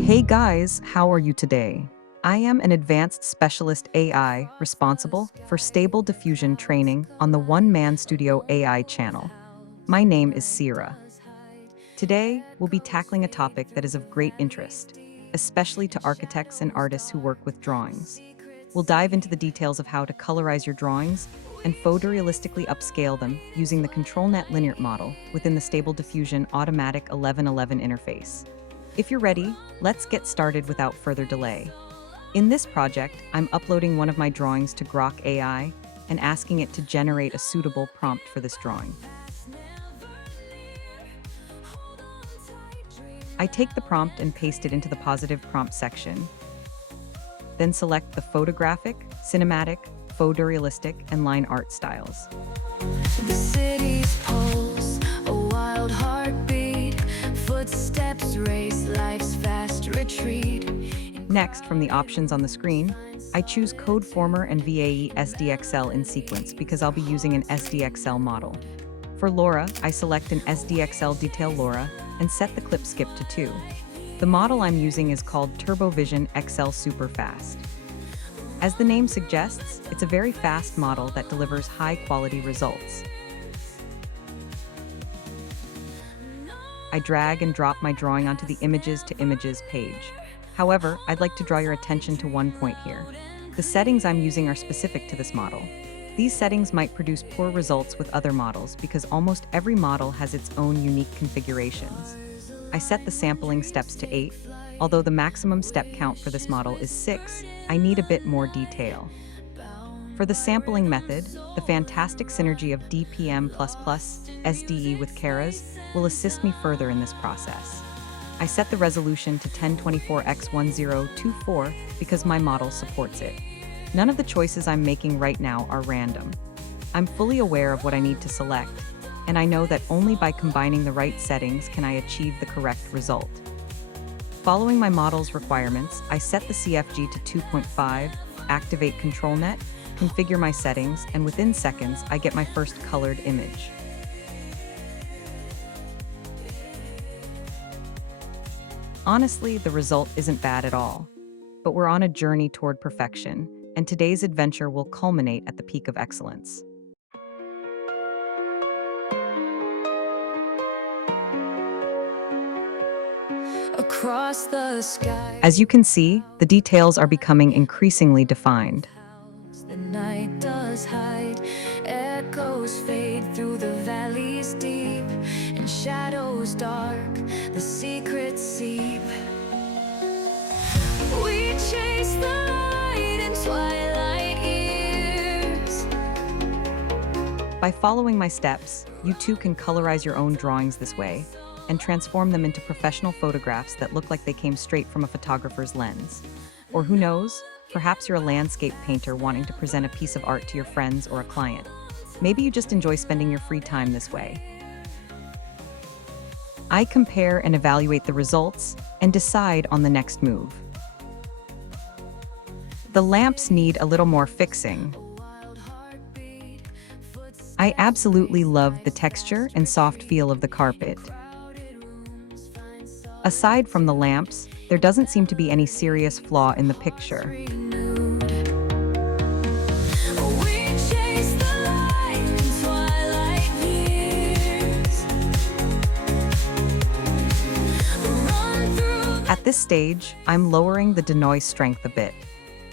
Hey guys, how are you today? I am an advanced specialist AI responsible for Stable Diffusion training on the One Man Studio AI channel. My name is Sierra. Today, we'll be tackling a topic that is of great interest, especially to architects and artists who work with drawings. We'll dive into the details of how to colorize your drawings and photorealistically upscale them using the ControlNet Lineart model within the Stable Diffusion Automatic1111 interface. If you're ready, let's get started without further delay. In this project, I'm uploading one of my drawings to Grok AI and asking it to generate a suitable prompt for this drawing. I take the prompt and paste it into the positive prompt section. Then select the photographic, cinematic, photorealistic, and line art styles. The city's pulse, a wild heartbeat, footsteps race life's fast retreat. Next, from the options on the screen, I choose CodeFormer and VAE SDXL in sequence because I'll be using an SDXL model. For LoRa, I select an SDXL detail LoRa and set the clip skip to 2. The model I'm using is called TurboVision XL Super Fast. As the name suggests, it's a very fast model that delivers high-quality results. I drag and drop my drawing onto the Images to Images page. However, I'd like to draw your attention to one point here. The settings I'm using are specific to this model. These settings might produce poor results with other models because almost every model has its own unique configurations. I set the sampling steps to 8. Although the maximum step count for this model is 6, I need a bit more detail. For the sampling method, the fantastic synergy of DPM++ SDE with Keras will assist me further in this process. I set the resolution to 1024x1024 because my model supports it. None of the choices I'm making right now are random. I'm fully aware of what I need to select, and I know that only by combining the right settings can I achieve the correct result. Following my model's requirements, I set the CFG to 2.5, activate ControlNet, configure my settings, and within seconds, I get my first colored image. Honestly, the result isn't bad at all, but we're on a journey toward perfection, and today's adventure will culminate at the peak of excellence. Across the sky, As you can see, the details are becoming increasingly defined. the night does hide, echoes fade through the valleys deep, and shadows dark, the secrets seep. We chase the light in twilight years. By following my steps, you too can colorize your own drawings this way and transform them into professional photographs that look like they came straight from a photographer's lens. Or who knows, perhaps you're a landscape painter wanting to present a piece of art to your friends or a client. Maybe you just enjoy spending your free time this way. I compare and evaluate the results and decide on the next move. The lamps need a little more fixing. I absolutely love the texture and soft feel of the carpet. Aside from the lamps, there doesn't seem to be any serious flaw in the picture. Renewed. We chase the light in twilight years. Run through At this stage, I'm lowering the denoise strength a bit.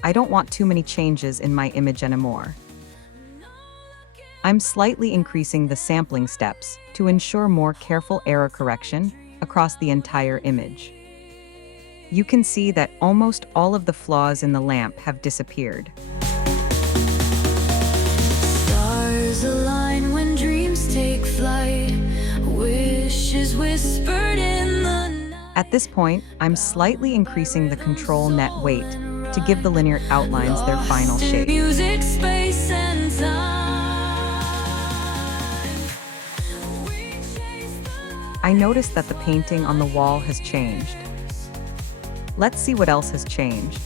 I don't want too many changes in my image anymore. I'm slightly increasing the sampling steps to ensure more careful error correction across the entire image. You can see that almost all of the flaws in the lamp have disappeared. stars align when dreams take flight, wishes whispered in the night. At this point, I'm slightly increasing the ControlNet weight to give the linear outlines their final Lost in shape. music, space, and time. We chase the I noticed that the painting on the wall has changed. Let's see what else has changed.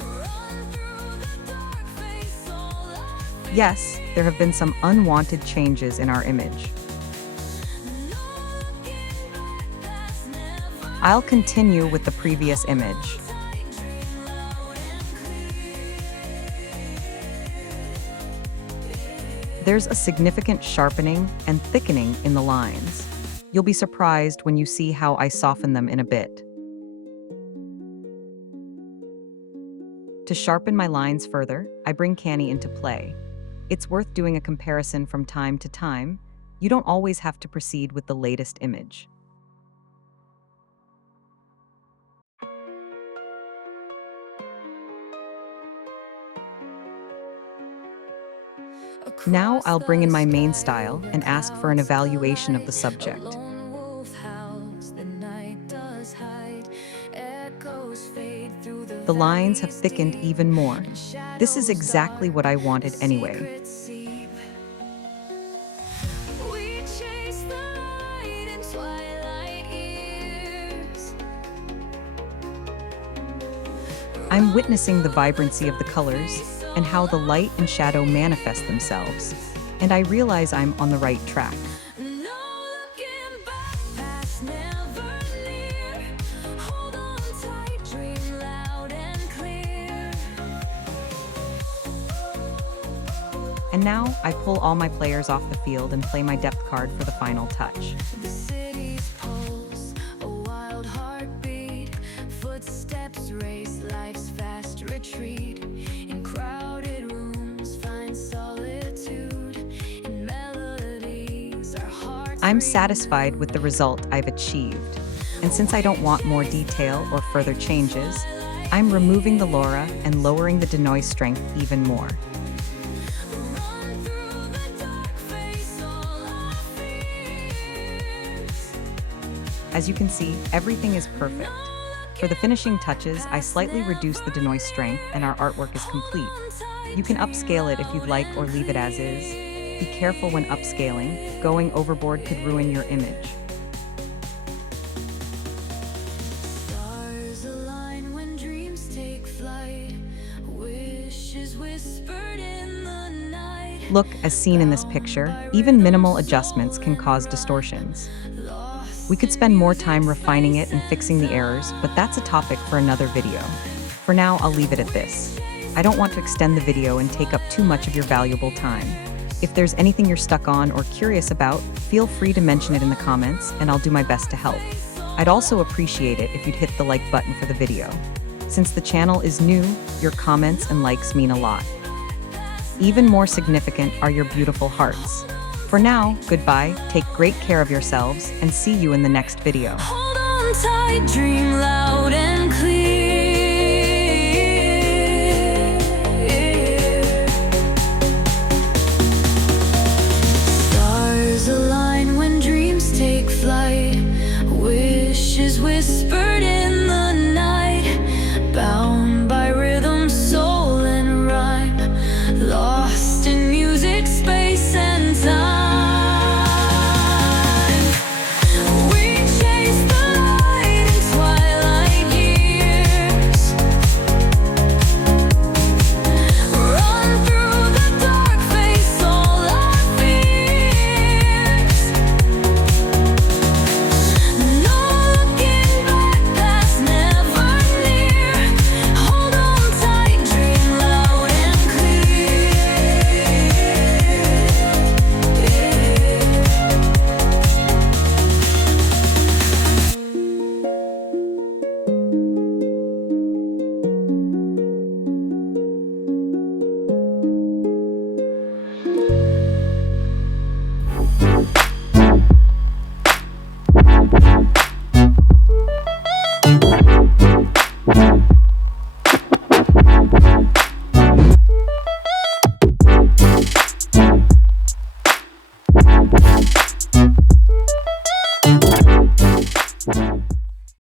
run through the dark face, all I Yes, there have been some unwanted changes in our image. I'll continue with the previous image. There's a significant sharpening and thickening in the lines. You'll be surprised when you see how I soften them in a bit. To sharpen my lines further, I bring Canny into play. It's worth doing a comparison from time to time. You don't always have to proceed with the latest image. Now I'll bring in my main style and ask for an evaluation of the subject. The lines have thickened even more. This is exactly what I wanted anyway. I'm witnessing the vibrancy of the colors and how the light and shadow manifest themselves, and I realize I'm on the right track. And now, I pull all my players off the field and play my depth card for the final touch. The city's pulse, a wild heartbeat, footsteps race life's fast retreat. In crowded rooms, find solitude. In melodies, our hearts. I'm satisfied with the result I've achieved. And since I don't want more detail or further changes, I'm removing the LoRa and lowering the denoise strength even more. As you can see, everything is perfect. For the finishing touches, I slightly reduce the denoise strength and our artwork is complete. You can upscale it if you'd like or leave it as is. Be careful when upscaling. Going overboard could ruin your image. Stars align when dreams take flight. Wishes whispered in the night. Look, as seen in this picture, even minimal adjustments can cause distortions. We could spend more time refining it and fixing the errors, but that's a topic for another video. For now, I'll leave it at this. I don't want to extend the video and take up too much of your valuable time. If there's anything you're stuck on or curious about, feel free to mention it in the comments, and I'll do my best to help. I'd also appreciate it if you'd hit the like button for the video. Since the channel is new, your comments and likes mean a lot. Even more significant are your beautiful hearts. For now, goodbye, take great care of yourselves, and see you in the next video. Hold on tight, dream loud and clear. Stars align when dreams take flight. Wishes whisper